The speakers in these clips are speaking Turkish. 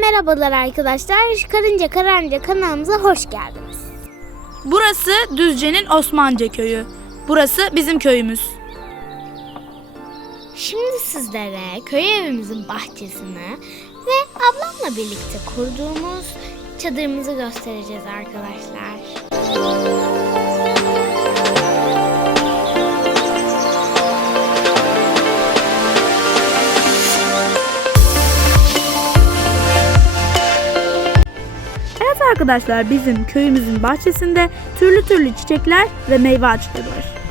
merhabalar arkadaşlar. Karınca Karınca kanalımıza hoş geldiniz. Burası Düzce'nin Osmanca köyü. Burası bizim köyümüz. Şimdi sizlere köy evimizin bahçesini ve ablamla birlikte kurduğumuz çadırımızı göstereceğiz arkadaşlar. Arkadaşlar bizim köyümüzün bahçesinde türlü türlü çiçekler ve meyve ağaçları var.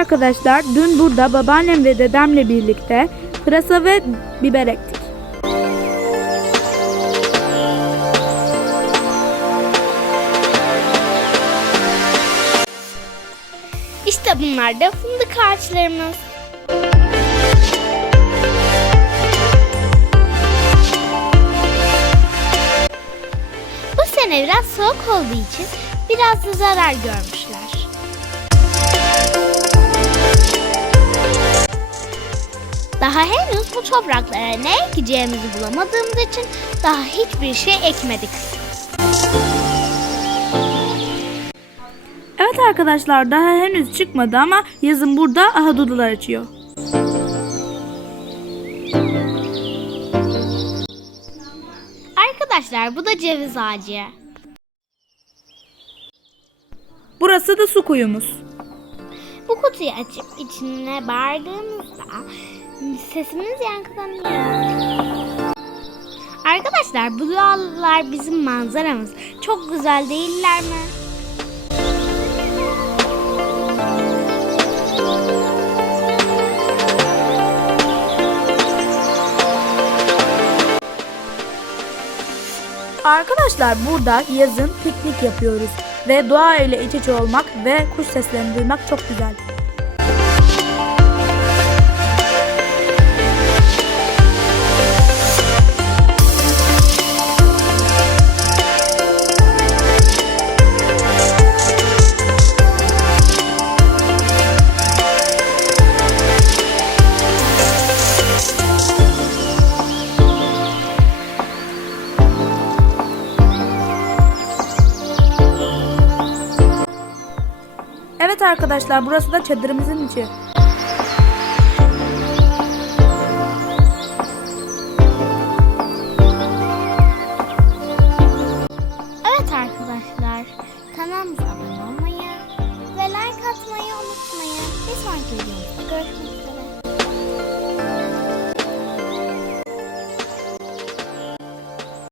Arkadaşlar dün burada babaannem ve dedemle birlikte pırasa ve biber ektik. İşte bunlar da fındık ağaçlarımız. Bu sene biraz soğuk olduğu için biraz da zarar görmüşler. Daha henüz bu topraklara ne ekeceğimizi bulamadığımız için daha hiçbir şey ekmedik. Evet arkadaşlar daha henüz çıkmadı ama yazın burada ahadudular açıyor. Arkadaşlar bu da ceviz ağacı. Burası da su kuyumuz. Bu kutuyu açıp içine bağırdığımızda sesimiz yankılanıyor. Arkadaşlar bu dağlar bizim manzaramız. Çok güzel değiller mi? Arkadaşlar burada yazın piknik yapıyoruz ve doğa ile iç içe olmak ve kuş seslerini duymak çok güzel. Evet arkadaşlar burası da çadırımızın içi. Evet arkadaşlar kanalımıza abone olmayı ve like atmayı unutmayın. Bir sonraki videomuzda görüşmek üzere.